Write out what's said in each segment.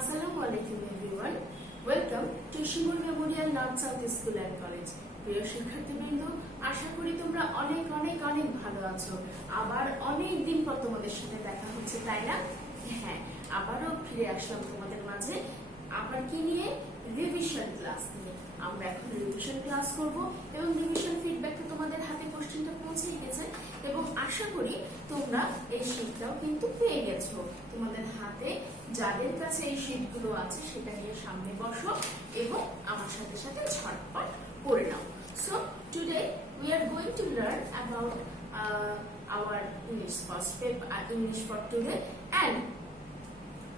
Assalamu alaikum everyone. Welcome to Shimur Memorial North South School and College. প্রিয় শিক্ষার্থীবৃন্দ, আশা করি তোমরা অনেক অনেক অনেক ভালো আছো। আবার অনেক দিন পর তোমাদের সাথে দেখা হচ্ছে, তাই না? হ্যাঁ, আবারও ফিরে আসলাম তোমাদের মাঝে। আবার কি নিয়ে? রিভিশন ক্লাস নিয়ে। আমরা এখন রিভিশন ক্লাস করব এবং রিভিশন ফিডব্যাকটা তোমাদের হাতে কোশ্চেনটা পৌঁছে গেছে এবং আশা করি তোমরা এই শীটটাও কিন্তু পেয়ে গেছো। তোমাদের হাতে যাদের কাছে এই শীটগুলো আছে সেটা নিয়ে সামনে বসো এবং আমার সাথে সাথে ঝটপট করে নাও। So today we are going to learn about our English first paper, English for today, and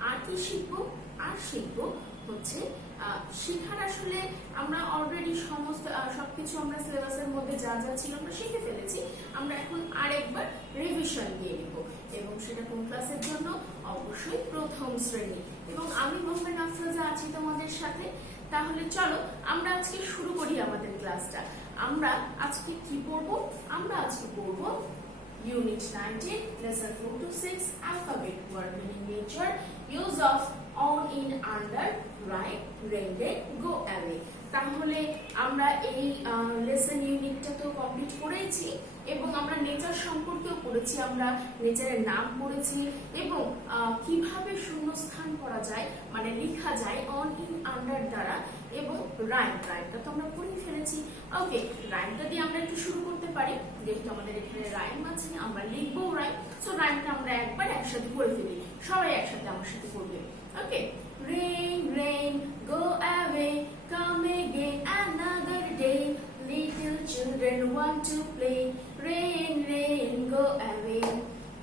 আর কি শিখবো? আর শিখবো হচ্ছে শিখার আসলে আমরা অলরেডি সবকিছু আমরা সিলেবাসের মধ্যে যা যা ছিল আমরা শিখে ফেলেছি। আমরা এখন আরেকবার রিভিশন দিয়ে নিব এবং সেটা কোন ক্লাসের জন্য? অবশ্যই প্রথম শ্রেণী। এবং আমি মোহাম্মদ আফরোজা আছি তোমাদের সাথে। তাহলে চলো আমরা আজকে শুরু করি আমাদের ক্লাসটা। আমরা আজকে কি পড়বো? আমরা আজকে পড়বো Unit 19, Lesson 4 to 6, Alphabet, Word Meaning, Nature, Use of On, In, Under, Right, Render, Go Away. তাহলে আমরা এই লেসন ইউনিটটা তো কমপ্লিট করেছি এবং আমরা নেচার সম্পর্কেও পড়েছি। আমরা নেচারের নাম পড়েছি এবং কিভাবে শূন্যস্থান করা যায়, মানে লেখা যায় অন, ইন, আন্ডার দ্বারা, এবং রাইমটা তো আমরা পড়ে ফেলেছি। ওকে, রাইমটা দিয়ে আমরা একটু শুরু করতে পারি। যেহেতু আমাদের এখানে রাইম আছে, আমরা লিখবো রাইম। সো রাইমটা আমরা একবার একসাথে পড়ে ফেলি। সবাই একসাথে আমার সাথে পড়বে। ওকে, rain rain go away, come again another day, little children want to play, rain rain go away.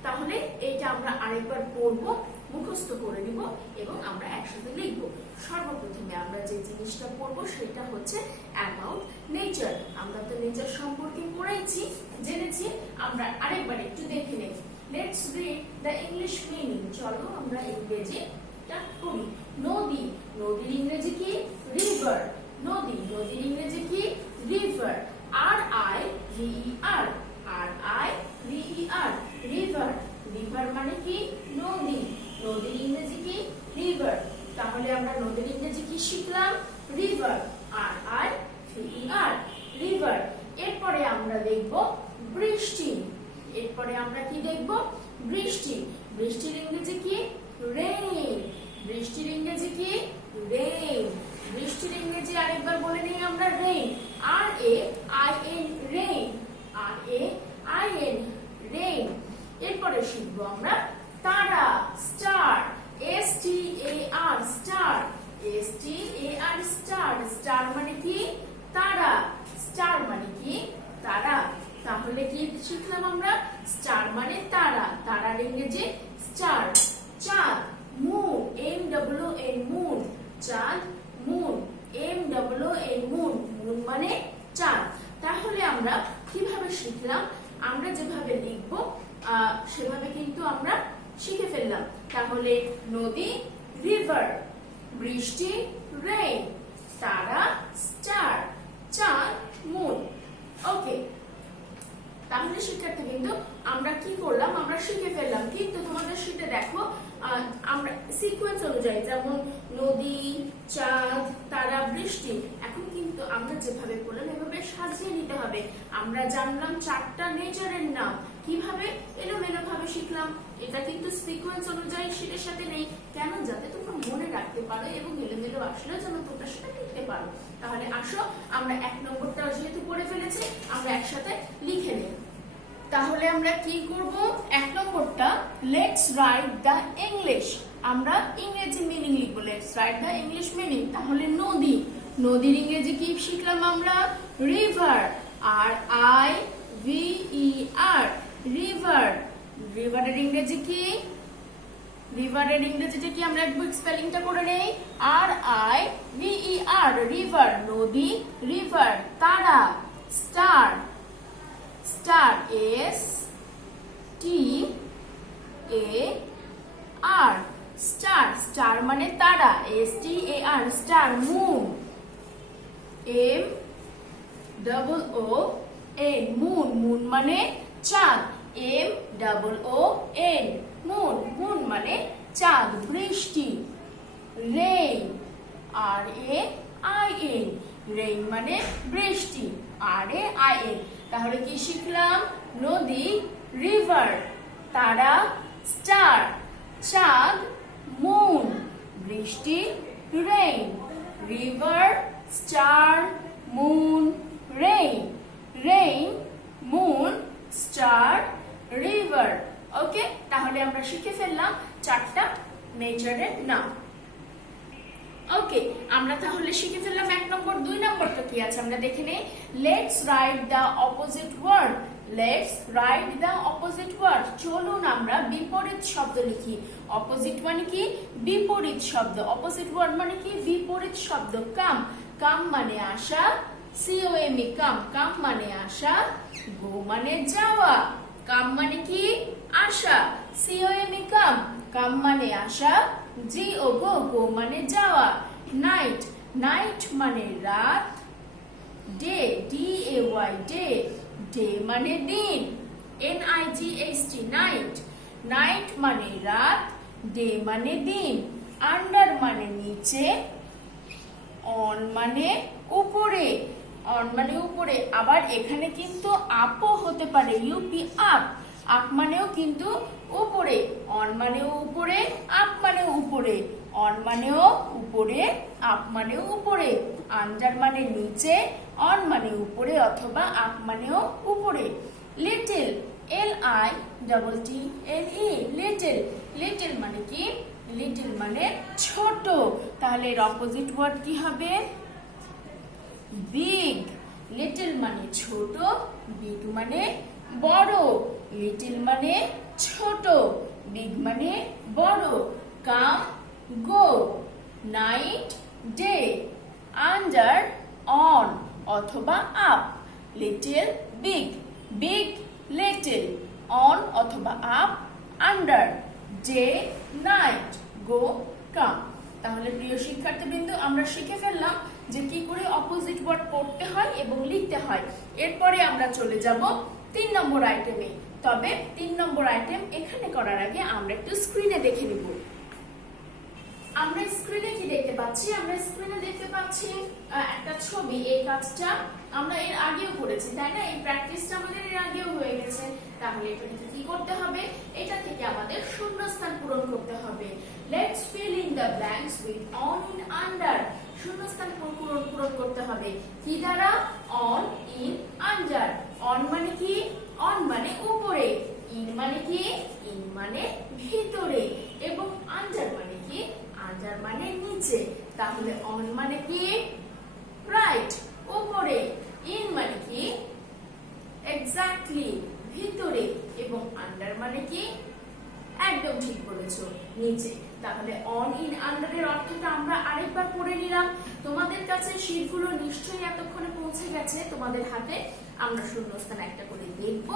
তাহলে এটা আমরা আরেকবার পড়বো, মুখস্থ করে নিব এবং আমরা একসাথে লিখবো। সর্বপ্রথমে আমরা যে জিনিসটা পড়বো সেটা হচ্ছে অ্যাবাউট নেচার। আমরা তো নেচার সম্পর্কে পড়েছি, জেনেছি। আমরা আরেকবার একটু দেখে নেই। Let's read the English meaning. চলো আমরা ইংরেজিটা করি। নদী, নদীর ইংরেজি কি? রিভার। নদী, নদীর ইংরেজি কি? River. R-I-V-E-R, R-I-V-E-R, river. River মানে কি? নদী। নদীর ইংরেজি কি? রিভার। তাহলে আমরা নদীর ইংরেজি কি শিখলাম? River, R-I-V-E-R, river. এরপরে আমরা দেখব বৃষ্টি। এরপরে আমরা কি দেখব? বৃষ্টি। বৃষ্টির ইংরেজি কি? রেইন। বৃষ্টির ইংরেজি কি? রেইন। বৃষ্টির ইংরেজি আরেকবার বলে নিই আমরা, rain, R-A-I-N, rain, R-A-I-N, rain. এরপরে শিখবো আমরা তারা, star, S-T-A-R, star, S-T-A-R, star. Star মানে কি? তারা। স্টার মানে কি? তারা। তাহলে কি শিখলাম আমরা? স্টার মানে তারা, তারার ইংরেজি স্টার। চাঁদ, মুন, M-O-O-N, মুন, চাঁদ, মুন, M-O-O-N, মুন, মুন মানে চাঁদ। তাহলে আমরা কিভাবে শিখলাম? আমরা যেভাবে লিখবো সেভাবে কিন্তু আমরা শিখে ফেললাম। তাহলে নদী, রিভার, বৃষ্টি, রেইন, তারা, স্টার, চাঁদ, মুন। ওকে, তাহলে শিক্ষার্থীবৃন্দ আমরা কি করলাম? আমরা শিখে ফেললাম। কিন্তু তোমাদের শিটে দেখো আমরা সিকোয়েন্স অনুযায়ী, যেমন নদী, চাঁদ, তারা, বৃষ্টি। এখন কিন্তু আমরা যেভাবে বললাম এভাবে সাজিয়ে নিতে হবে। আমরা জানলাম চারটা নেচারের নাম, কিভাবে এলোমেলো ভাবে শিখলাম। এটা কিন্তু সিকোয়েন্স অনুযায়ী শিটের সাথে নেই। কেন? যাতে তোমরা মনে রাখতে পারো এবং এলোমেলো আসলেও যেন তোমরা সেটা লিখতে পারো। তাহলে আসো আমরা 1 নম্বরটা যেহেতু পড়ে ফেলেছি, আমরা একসাথে লিখে নিই। তাহলে আমরা কি করব? 1 নম্বরটা, লেটস রাইট দ্য ইংলিশ। আমরা ইংরেজি মিনিং লিখবো। Let's write the English meaning. তাহলে নদী, নদীর ইংরেজি কি শিখলাম আমরা? River, R-I-V-E-R, river. রিভারের ইংরেজি কি? রিভারের ইংরেজিটা কি? আমরা একটু স্পেলিংটা করে নেই। R-I-V-E-R, রিভার, নদী, রিভার। তারা, star, star, S-T-A-R, star, star মানে তারা, S-T-A-R, star. Moon, M-O-O-N, moon, moon মানে চাঁদ, M-O-O-N, মুন, মুন মানে চাঁদ। বৃষ্টি, রেইন, RAIN, রেইন মানে বৃষ্টি, RAIN। তাহলে কি শিখলাম? নদী রিভার, তারা স্টার, চাঁদ মুন, বৃষ্টি rain, river star moon rain, rain moon star river. Okay, তাহলে আমরা শিখে ফেললাম চারটা নেচারের নাম। ওকে, আমরা তাহলে শিখে ফেললাম 1 নম্বর। 2 নম্বরটা কি আছে আমরা দেখে নেই। Let's write the opposite word. Let's write the opposite word. চলুন আমরা বিপরীত শব্দ লিখি। অপোজিট মানে কি? বিপরীত শব্দ। অপোজিট ওয়ার্ড মানে কি? বিপরীত শব্দ। কাম, কাম মানে আসা, COME কাম, কাম মানে আসা। গো মানে যাওয়া, কাম মানে কি? আসা, COME কাম, কাম মানে আসা। GO গো, গো মানে যাওয়া। নাইট, নাইট মানে রাত। ডে, DAY ডে, ডে মানে দিন। NIGHT নাইট, নাইট মানে রাত, ডে মানে দিন। আন্ডার মানে নিচে, অন মানে উপরে, অন মানে উপরে। আবার এখানে কিন্তু আপও হতে পারে, UP আপ, আপ মানেও কিন্তু উপরে। অন মানেও উপরে, আপ মানেও উপরে। অন মানেও উপরে, আপ মানেও উপরে। আন্ডার মানে নিচে, অন মানে উপরে অথবা আপ মানেও উপরে। লিটল, LITTLE লিটল, লিটল মানে কি? লিটল মানে ছোট। তাহলে এর অপোজিট ওয়ার্ড কি হবে? বিগ। লিটল মানে ছোট, বিগ মানে বড়। লিটল মানে ছোট, বিগ মানে বড়। কাম, go, night, day, under, on অথবা up. Little, big, big, little, on অথবা আপ, আন্ডার, ডে, নাইট, গো, কাম। তাহলে প্রিয় শিক্ষার্থীবৃন্দ, আমরা শিখে ফেললাম যে কি করে অপোজিট ওয়ার্ড পড়তে হয় এবং লিখতে হয়। এরপরে আমরা চলে যাব 3 নম্বর আইটেমে। তবে 3 নম্বর আইটেম এখানে করার আগে আমরা একটু স্ক্রিনে দেখে নিব। আমরা স্ক্রিনে কি দেখতে পাচ্ছি? আমরা স্ক্রিনে দেখতে পাচ্ছি একটা ছবি। এই কাজটা আমরা এর আগেও করেছি, তাই না? এই প্র্যাকটিসটা আমাদের এর আগেও হয়ে গেছে। তাহলে এটা কি করতে হবে? এটা থেকে আমাদের শূন্যস্থান পূরণ করতে হবে। Let's fill in the blanks with on, in, under. শূন্যস্থান পূরণ করতে হবে কি দ্বারা? On, in, under. অন মানে কি? অন মানে উপরে। ইন মানে কি? ইন মানে ভিতরে। এবং আন্ডার মানে কি? আন্ডার মানে নিচে। তাহলে অন মানে কি? রাইট, উপরে। ইন মানে কি? এক্স্যাক্টলি, ভিতরে। এবং আন্ডার মানে কি? একদম ঠিক বলেছো, নিচে। তাহলে অন, ইন, আন্ডার এর অর্থটা আমরা আরেকবার পড়ে নিলাম। তোমাদের কাছে শীটগুলো নিশ্চয়ই এতক্ষণে পৌঁছে গেছে তোমাদের হাতে। আমরা শূন্যস্থান একটা করে দেখব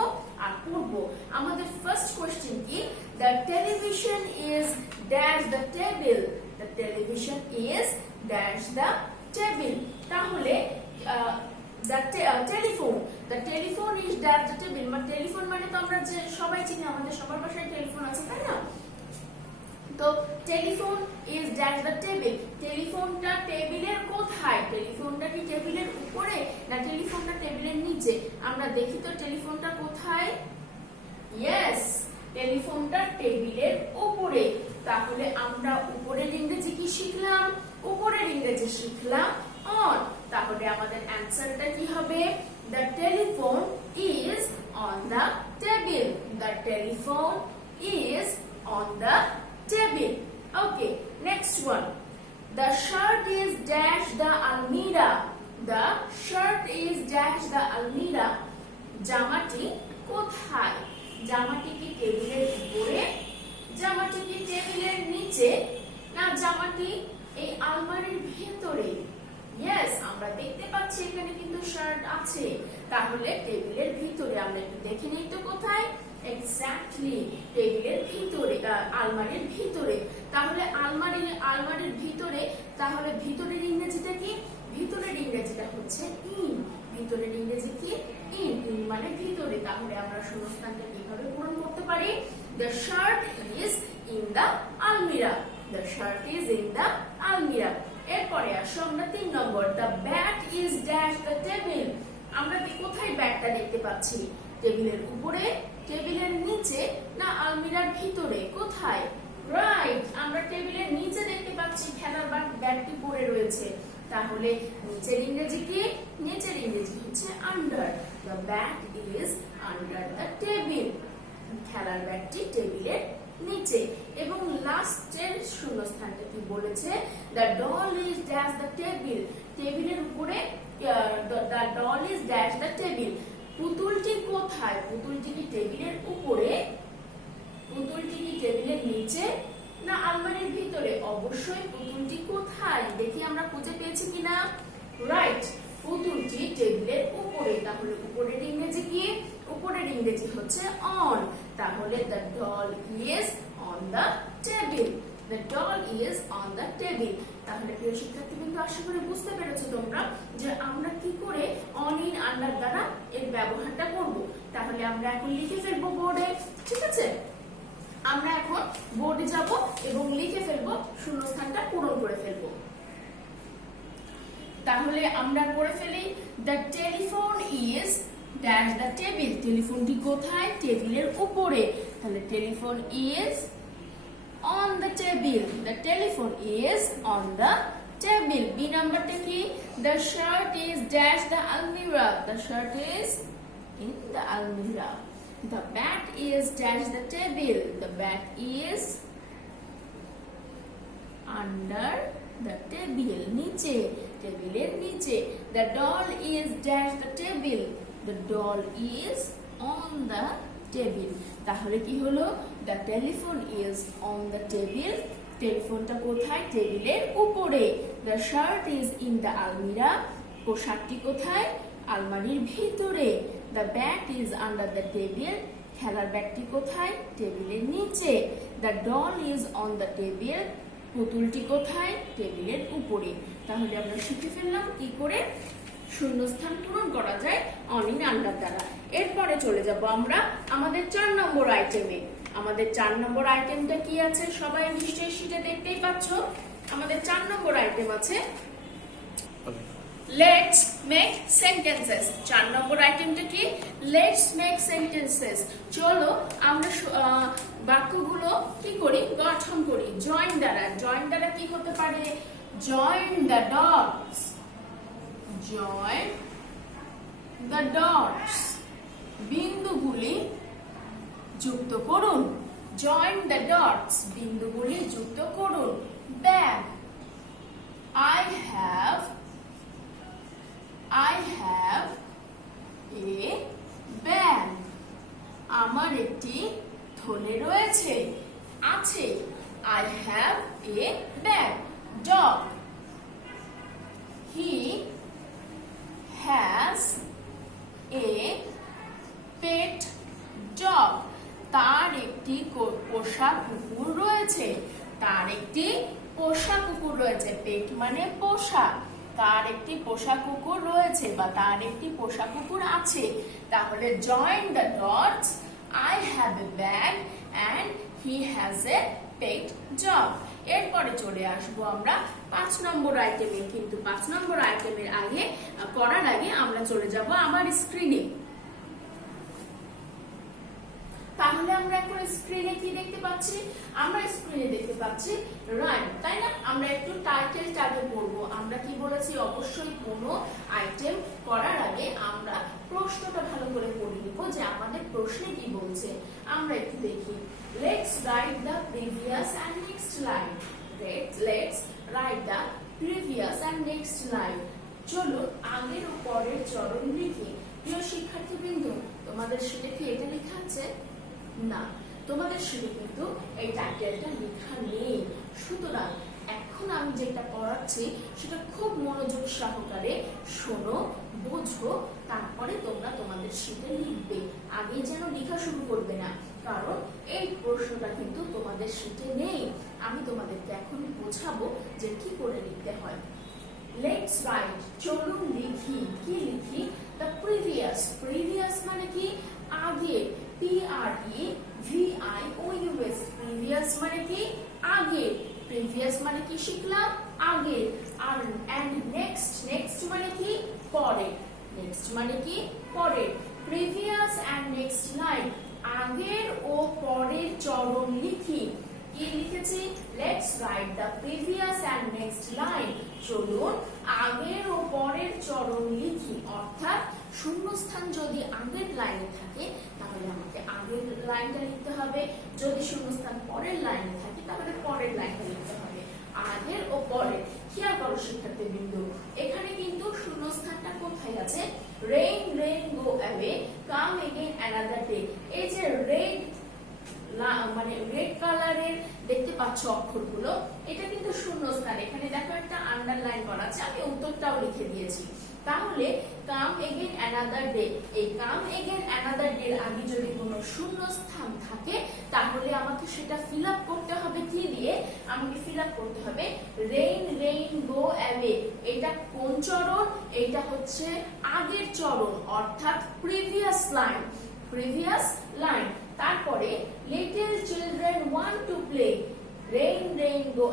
আর পড়বো। আমাদের ফার্স্ট কোশ্চেন কি? The television is dash the table. The television is dash the table. তাহলে telephone, the telephone is dash the table. মানে টেলিফোন মানে তো আমরা যে সবাই চিনি, আমাদের সবার বাসায় টেলিফোন আছে, তাই না? তো telephone is dash the table. টেলিফোনটা টেবিলের কোথায়? টেলিফোনটা কি টেবিলের উপরে না টেলিফোনটা টেবিলের নিচে? আমরা দেখি তো টেলিফোনটা কোথায়। ইয়েস, টেলিফোনটা টেবিলের উপরে। তাহলে আমরা উপরের ইংরেজি কি শিখলাম? উপরের ইংরেজি শিখলাম অন। তাহলে আমাদের অ্যানসারটা কি হবে? The telephone is on the table. The telephone is on the table. Okay, next one. The shirt is dash the almirah. The shirt is dash the almirah. জামাটি কোথায়? জামাটি কি টেবিলের উপরে? জামাটি কি টেবিলের নিচে? না জামাটি এই আলমারির ভেতরে? ইয়েস, আমরা দেখতে পাচ্ছি এখানে কিন্তু শার্ট আছে। তাহলে টেবিলের ভিতরে। আমরা একটু দেখে নেই তো কোথায়। এক্স্যাক্টলি, টেবিলের ভিতরে, আলমারির ভিতরে। তাহলে আলমারির ভিতরে। তাহলে ভিতরের ইংরেজিটা কি? ভিতরের ইংরেজিটা হচ্ছে ইন। ভিতরের ইংরেজি কি? ইন। ইন মানে ভিতরে। তাহলে আমরা শূন্যস্থানটা কিভাবে পূরণ করতে পারি? The shirt is in the আলমিরা। The shirt is in the almirah. এরপরে আসো আমরা 3 নম্বর, the bat is dash the table. আমরা কোথায় ব্যাটটা দেখতে পাচ্ছি? টেবিলের উপরে, টেবিলের নিচে, না আলমিরার ভিতরে? কোথায়? রাইট, আমরা টেবিলের নিচে দেখতে পাচ্ছি খেলার ব্যাটটি পড়ে রয়েছে। তাহলে নিচের ইংরেজি কি? নিচের ইংরেজি হচ্ছে under. The bat is under the table. খেলার ব্যাটটি টেবিলের নিচে। এবং লাস্টের শূন্যস্থানটা কি বলেছে? The doll is dash the table. টেবিলের উপরে the doll is dash the table. পুতুলটি কোথায়? পুতুলটি কি টেবিলের উপরে? পুতুলটি কি টেবিলের নিচে, না আলমারির ভিতরে? অবশ্যই পুতুলটি কোথায়? দেখি আমরা খুঁজে পেয়েছি কিনা। রাইট, পুতুলটি টেবিলের উপরে। তাহলে উপরের ইংরেজি কি? উপরের ইংরেজি হচ্ছে অন। তাহলে the doll is on the table. The doll is on the table. তাহলে প্রিয় শিক্ষার্থী কিন্তু আশা করি বুঝতে পেরেছো তোমরা যে আমরা কি করে অন ইন আন্ডার দ্বারা এর ব্যবহারটা করব। তাহলে আমরা এখন লিখে ফেলবো বোর্ডে, ঠিক আছে? আমরা এখন বোর্ডে যাব এবং লিখে ফেলবো, শূন্যস্থানটা পূরণ করে ফেলবো। তাহলে আমরা করে ফেলি, the telephone is dash the table. টেলিফোনটি কোথায়? টেবিলের উপরে। তাহলে telephone is on the table. The telephone is on the table. B নাম্বারটা কি? The shirt is dash the almirah. The shirt is in the almirah. The bat is dash the table. The bat is under the table. নিচে, টেবিলের নিচে। The doll is dash the table. The doll is on the table. তাহলে কি হলো? The telephone is on the table. টেলিফোনটা কোথায়? টেবিলের উপরে। The shirt is in the almirah. পোশাকটি কোথায়? আলমারির ভিতরে। The bat is under the table. খেলার ব্যাগটি কোথায়? টেবিলের নিচে। The doll is on the table. পুতুলটি কোথায়? টেবিলের উপরে। তাহলে আমরা শিখে ফেললাম কি করে শূন্যস্থান পূরণ করা যায় অন ইন আন্ডার দ্বারা। এরপরে চলে যাব আমরা আমাদের 4 নম্বর আইটেমে। আমাদের 4 নম্বর আইটেমটা কি আছে? সবাই নিশ্চয়ই শীটে দেখতেই পাচ্ছ। আমাদের 4 নম্বর আইটেম আছে লেটস মেক সেন্টেন্সেস। 4 নম্বর আইটেমটা কি? Let's make sentences. চলো আমরা বাক্যগুলো কি করি? গঠন করি জয়েন দ্বারা। জয়েন দ্বারা কি হতে পারে? Join the dots. Join the dots. বিন্দুগুলি যুক্ত করুন। Join the dots. বিন্দুগুলি যুক্ত করুন। Bag. I have a bag. আমার একটি থলে রয়েছে, আছে। I have a bag. Dog. He has a pet dog. তার একটি পোষা কুকুর রয়েছে। তার একটি পোষা কুকুর রয়েছে। পেট মানে পোষা। তার একটি পোষা কুকুর রয়েছে বা তার একটি পোষা কুকুর আছে। তাহলে join the dots. I have a bag and he has a pet dog. এরপরে চলে আসবো আমরা 5 নম্বর আইটেমে। কিন্তু 5 নম্বর আইটেমের করার আগে আমরা চলে যাব আমার স্ক্রিনে। তাহলে আমরা এখন স্ক্রিনে কি দেখতে পাচ্ছি? আমরা স্ক্রিনে দেখতে পাচ্ছি রাইম, তাই না? আমরা একটু টাইটেল ট্যাগে পড়বো। আমরা কি বলেছি? অবশ্যই কোনো আইটেম করার আগে আমরা প্রশ্নটা ভালো করে পড়ে নিব যে আমাদের প্রশ্নে কি বলছে। আমরা একটু দেখি। Let's write the previous and next line. Let's write the previous and next line. চলো আগের ও পরের চরণ লিখি। প্রিয় শিক্ষার্থীবৃন্দ, তোমাদের শিটে কি এটা লেখা আছে? না, তোমাদের শিটে কিন্তু এই টাইটেলটা লেখা নেই। সুতরাং এখন আমি যেটা পড়াচ্ছি সেটা খুব মনোযোগ সহকারে শোনো, বোঝো, তারপরে তোমরা তোমাদের শিটে লিখবে। আগে যেন লেখা শুরু করবে না, কারণ এই প্রশ্নটা কিন্তু তোমাদের শিটে নেই। আমি তোমাদেরকে এখন বোঝাবো যে কি করে লিখতে হয়। লেটস রাইট, চলুন লিখি। কি লিখি? The previous. প্রিভিয়াস মানে কি? আগে। PREVIOUS। প্রিভিয়াস মানে কি? আগে। প্রিভিয়াস মানে কি শিখলাম, আগে। আর এন্ড নেক্সট মানে কি, পরে। নেক্সট মানে কি, পরে। প্রিভিয়াস এন্ড নেক্সট লাইন, আগের ও পরের চরণ লিখি। কি লিখেছি, let's write the previous and next line. চলুন আগের ও পরের চরণ লিখি। অর্থাৎ শূন্যস্থান যদি আগের লাইনে থাকে তাহলে আমাকে আগের লাইনটা লিখতে হবে, যদি শূন্যস্থান পরের লাইনে থাকে তাহলে পরের লাইনটা লিখতে হবে। আগের ও পরের, খেয়াল করো শিক্ষার্থী বিন্দু, এখানে কিন্তু শূন্যস্থানটা কোথায় আছে, rain go away, come again another day. এই যে রেড মানে রেড কালারের দেখতে পাচ্ছ অক্ষরগুলো, এটা কিন্তু শূন্যস্থান। এখানে দেখো একটা আন্ডারলাইন করা আছে, আমি উত্তরটাও লিখে দিয়েছি। তাহলে কাম এগেইন অ্যানাদার ডে, এই কাম এগেইন অ্যানাদার ডে এর আগে যদি কোনো শূন্যস্থান থাকে তাহলে আমাকে সেটা ফিল আপ করতে হবে। কি দিয়ে আমাকে ফিল আপ করতে হবে, রেইন গো অ্যাওয়ে। এটা কোন চরণ, এটা হচ্ছে আগের চরণ, অর্থাৎ প্রিভিয়াস লাইন। তারপরে little children want to play, rain go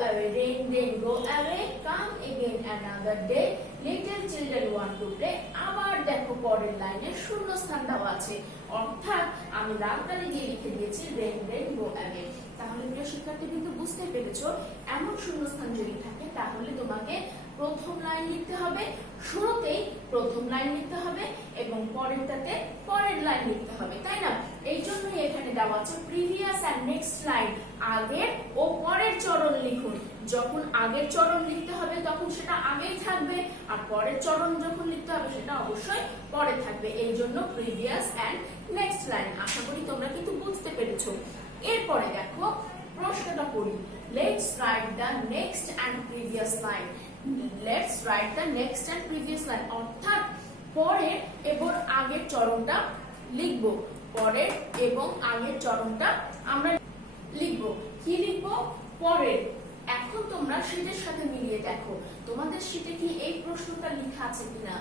away, come again another day, little children want to play। আবার দেখো পরের লাইনে শূন্যস্থান দেওয়া আছে, অর্থাৎ আমি লাল কালি দিয়ে লিখে দিয়েছি rain go away। তাহলে প্রিয় শিক্ষার্থী কিন্তু বুঝতে পেরেছো, এমন শূন্যস্থান যদি থাকে তাহলে তোমাকে প্রথম লাইন লিখতে হবে, শুরুতেই প্রথম লাইন লিখতে হবে এবং পরেরটাতে পরের লাইন লিখতে হবে, তাই না? এই জন্যই এখানে দেওয়া আছে প্রিভিয়াস এন্ড নেক্সট লাইন, আগের ও পরের চরণ লিখুন। যখন আগের চরণ লিখতে হবে তখন সেটা আগেই থাকবে, আর পরের চরণ যখন লিখতে হবে সেটা অবশ্যই পরে থাকবে। এই জন্য প্রিভিয়াস এন্ড নেক্সট লাইন। আশা করি তোমরা কিন্তু বুঝতে পেরেছো। এরপরে দেখো প্রশ্নটা পড়ি, let's write the next and previous line. Let's write the next and previous line, অর্থাৎ পরের এবং আগের চরণটা লিখব। পরের এবং আগের চরণটা আমরা লিখব। কি লিখব, পরের। এখন তোমরা শীটের সাথে মিলিয়ে দেখো তোমাদের শীটে কি এই প্রশ্নটা লেখা আছে কিনা।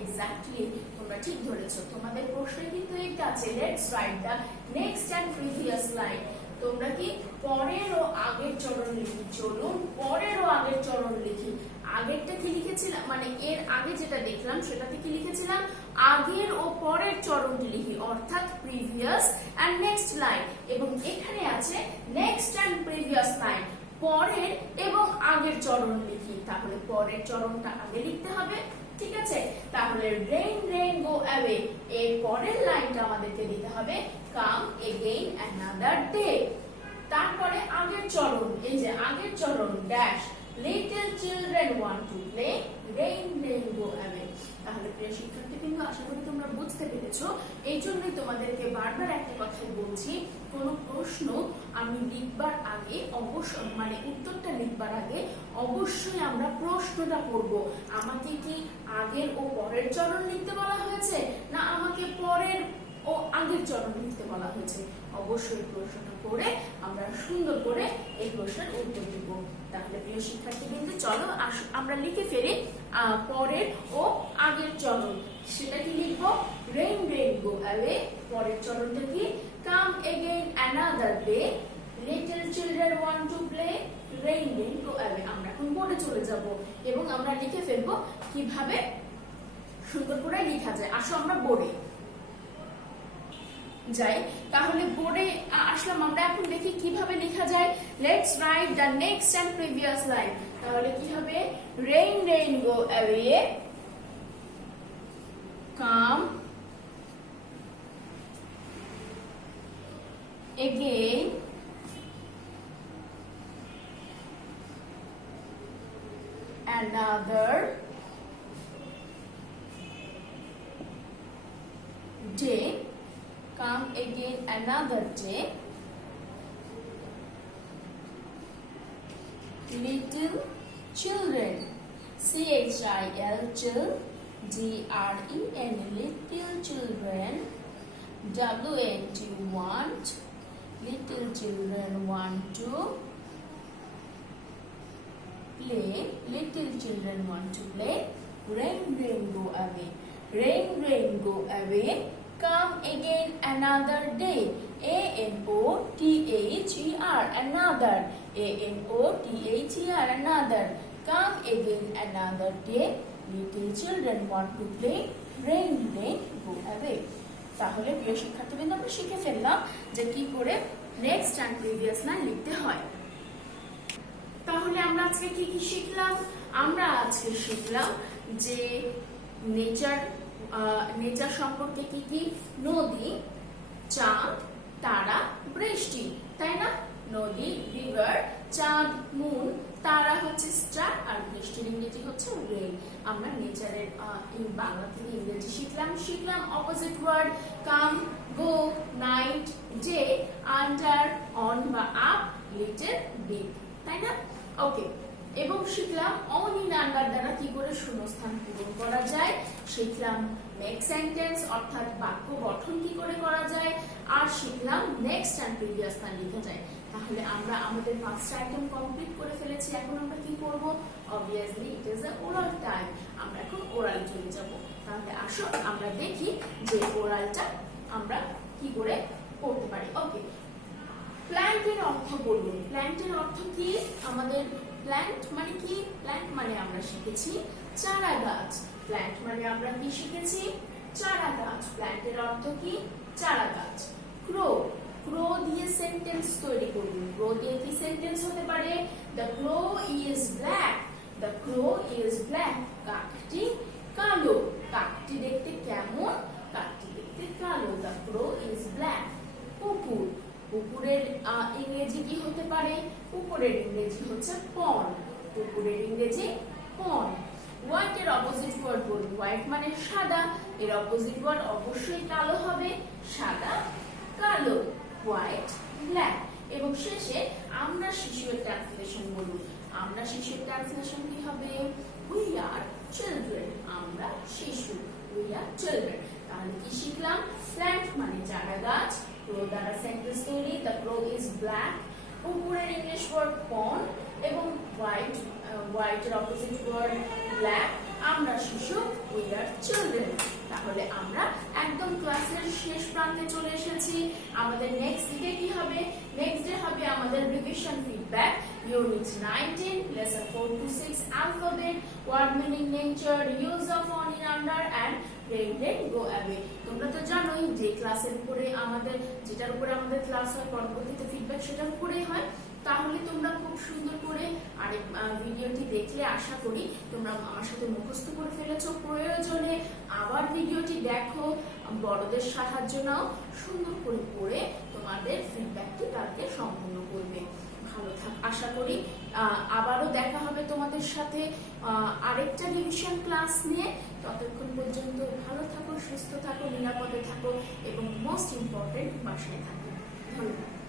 এক্স্যাক্টলি তোমরা ঠিক ধরেছো, তোমাদের প্রশ্নে কিন্তু এটা আছে, let's write the next and previous line. তোমরা কি পরের ও আগের চরণ লিখি। চলুন পরের ও আগের চরণ লিখি। আগেরটা কি লিখেছিলাম, মানে এর আগে যেটা দেখলাম সেটাতে কি লিখেছিলাম, আগের ও পরের চরণটি লিখি, অর্থাৎ প্রিভিয়াস এন্ড নেক্সট লাইন। এবং এখানে আছে নেক্সট এন্ড প্রিভিয়াস লাইন, পরের এবং আগের চরণ লিখি। তাহলে পরের চরণটা আগে লিখতে হবে, ঠিক আছে? তাহলে রেইন গো অ্যাওয়ে, এর পরের লাইনটা আমাদেরকে দিতে হবে কাম এগেইন অ্যানাদার ডে। তারপরে আগের চরণ, এই যে আগের চরণ dash, little children want to play, rain go away. তাহলে প্রিয় শিক্ষার্থী কিন্তু আশা করি তোমরা বুঝতে পেরেছো। এই জন্যই তোমাদেরকে বারবার একটা কথাই বলছি, কোন প্রশ্ন আমি লিখবার আগে অবশ্যই, মানে উত্তরটা লিখবার আগে অবশ্যই আমরা প্রশ্নটা পড়বো। আমাকে কি আগের ও পরের চরণ লিখতে বলা হয়েছে, না আমাকে পরের ও আগের চরণ লিখতে বলা হয়েছে। অবশ্যই প্রশ্নটা পড়ে আমরা সুন্দর করে এই প্রশ্নের উত্তর দিব। তাহলে প্রিয় শিক্ষার্থী কিন্তু চলো আমরা লিখে ফেলি পরের ও আগের চরণ। সেটা কি লিখবো, রেইন গো অ্যাওয়ে। পরের চরণটা কি, come again another day, little children want to play, rain go away. আমরা এখন বোর্ডে চলে যাব এবং আমরা লিখে ফেলবো কিভাবে সুন্দর করে লেখা যায়। আসো আমরা বোর্ডে যাই। তাহলে বোর্ডে আসলাম আমরা, এখন দেখি কিভাবে লেখা যায়। Let's write the next and previous line. তাহলে কি হবে, rain go away, come again another day, come again another day, little children, CHIL DREN, little children, WANT want, little children want to play, little children want to play, rain go away, rain go away, come again another day। A-N-O-T-H-E-R, another. A-N-O-T-H-E-R, another. Come again another day. Little children want to play. Rain, rain, go away. তাহলে প্রিয় শিক্ষার্থীবৃন্দ আমরা শিখে ফেললাম যে কি করে next and previous noun লিখতে হয়। তাহলে আমরা আজকে কি কি শিখলাম? আমরা আজকে শিখলাম যে নেচার সম্পর্কে কি কি? নদী, চাঁদ, তারা, বৃষ্টি, তাই না? নদী রিভার, চাঁদ মুন, তারা হচ্ছে স্টার, আর বৃষ্টির ইংরেজি হচ্ছে রেইন। আমরা নেচারের বাংলা থেকে ইংরেজি শিখলাম opposite word come, go, night, day, under, on বা আপ, লিটল, বিগ, তাই না? ওকে, এবং শিখলাম অন ইন আন্ডার দ্বারা কি করে শূন্যস্থান পূরণ করা যায়, শিখলাম মেক সেন্টেন্স অর্থাৎ বাক্য গঠন কি করে করা যায়, আর শিখলাম নেক্সট অ্যান্ড প্রিভিয়াস নাউন লেখা যায়। তাহলে আমরা আমাদের 5টা আইটেম কমপ্লিট করে ফেলেছি। এখন আমরা কি করব? Obviously it is a oral time. আমরা এখন ওরাল চলে যাব। তাহলে আসো আমরা দেখি যে ওরালটা আমরা কি করে করতে পারি। ওকে, প্ল্যান্টের অর্থ বলুন। প্ল্যান্টের অর্থ কি? আমাদের প্ল্যান্ট মানে কি? প্ল্যান্ট মানে আমরা শিখেছি চারা গাছ। প্ল্যান্ট মানে আমরা কি শিখেছি? চারা গাছ। প্ল্যান্টের অর্থ কি? চারা গাছ। ক্রো, ক্রো দিয়ে সেন্টেন্স তৈরি করুন। ক্রো দিয়ে কি সেন্টেন্স হতে পারে? The crow is black. The crow is black. কাকটি কালো। কাকটি দেখতে কেমন? কাকটি দেখতে কালো। The crow is black. পুকুর, পুকুরের ইংরেজি কি হতে পারে? পুকুরের ইংরেজি হচ্ছে পন্ড। পুকুরের ইংরেজি পন্ড। হোয়াইট এর অপোজিট ওয়ার্ড বলুন। হোয়াইট মানে সাদা, এর অপোজিট ওয়ার্ড অবশ্যই কালো হবে। সাদা কালো, হোয়াইট ব্ল্যাক। এবং শেষে আমরা শিশুর ট্রান্সলেশন বলুন। আমরা শিশুর ট্রান্সলেশন কি হবে? We our children. আমরা শিশু, উই আর চিলড্রেন। তাহলে কি শিখলাম? প্ল্যান্ট মানে চারা গাছ। ক্রো দ্বারা সেন্টেন্স তৈরি, দ্য ক্রো ইজ ব্ল্যাক। পুকুরের ইংলিশ ওয়ার্ড পন্ড এবং হোয়াইট এর অপোজিট ওয়ার্ড ব্ল্যাক। আমরা শিশু, উই আর চিলড্রেন। তাহলে আমরা একদম ক্লাসের শেষ প্রান্তে চলে এসেছি। আমাদের নেক্সট ডে কি হবে? নেক্সট ডে হবে আমাদের revision feedback, unit 19, lesson 4 to 6, alphabet, word meaning, nature, use of on in under and rain rain go away. তোমরা তো জানোই যে ক্লাসের উপরে আমাদের যেটার উপরে আমাদের ক্লাস হয় পরবর্তীতে ফিডব্যাক সেটার উপরেই হয়। তাহলে তোমরা খুব সুন্দর করে আরেক ভিডিওটি দেখলে আশা করি তোমরা আমার সাথে মুখস্থ করে ফেলেছো। প্রয়োজনে আবার ভিডিওটি দেখো, বড়দের সাহায্য নাও, সুন্দর করে পড়ে তোমাদের ফিডব্যাকটি কালকে সম্পূর্ণ করবে। ভালো থাক, আশা করি আবারও দেখা হবে তোমাদের সাথে আরেকটা রিভিশন ক্লাস নিয়ে। ততক্ষণ পর্যন্ত ভালো থাকো, সুস্থ থাকো, নিরাপদে থাকো এবং মোস্ট ইম্পর্টেন্ট বাসায় থাকো। ধন্যবাদ।